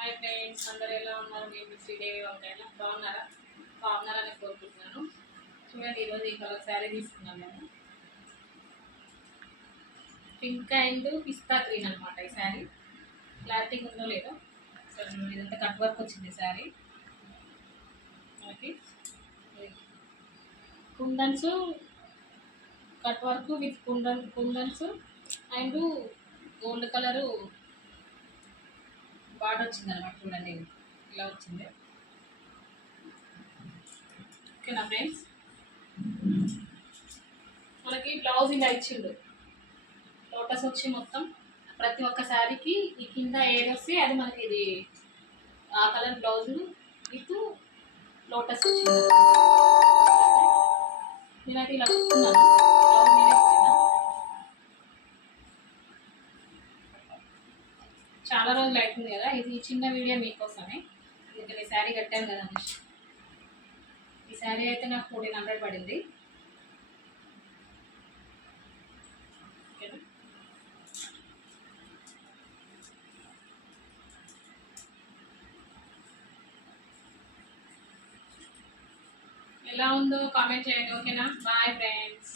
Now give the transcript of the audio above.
Hi friends, అందరూ ఎలా ఉన్నారు? మేము శ్రీదేవి వంకాయల బాగున్నారని కోరుకుంటున్నాను. చూడండి, ఈరోజు ఈ కలర్ శారీ తీసుకున్నాను నేను. పింక్ అండ్ పిస్తా గ్రీన్ అనమాట ఈ శారీ. క్లారిటీ ఉందో లేదో, ఇదంతా కట్ వర్క్ వచ్చింది శారీ. మనకి kundans cut work with kundans and gold colour border వచ్చింది అనమాట. చూడండి ఇలా వచ్చింది. ఓకేనా ఫ్రెండ్స్, మనకి బ్లౌజ్ ఇలా ఇచ్చిండు. లోటస్ వచ్చి మొత్తం ప్రతి ఒక్క శారీకి ఈ కింద ఏదొస్తే అది మనకి ఇది ఆ కలర్ బ్లౌజ్ విత్ లోటస్ వచ్చింది. నేనైతే ఇలా కుట్టుకున్నాను. బ్లౌజ్ నేనే కుట్టినా. చాలా రోజులు అవుతుంది కదా, ఇది చిన్న వీడియో మీకోసమే. అందుకని శారీ కట్టాను కదా అనేసి. ఈ శారీ అయితే నాకు 1400 పడింది. ఓకేనా, ఎలా ఉందో కామెంట్ చేయండి. ఓకేనా, బాయ్ ఫ్రెండ్స్.